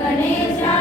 Ganesha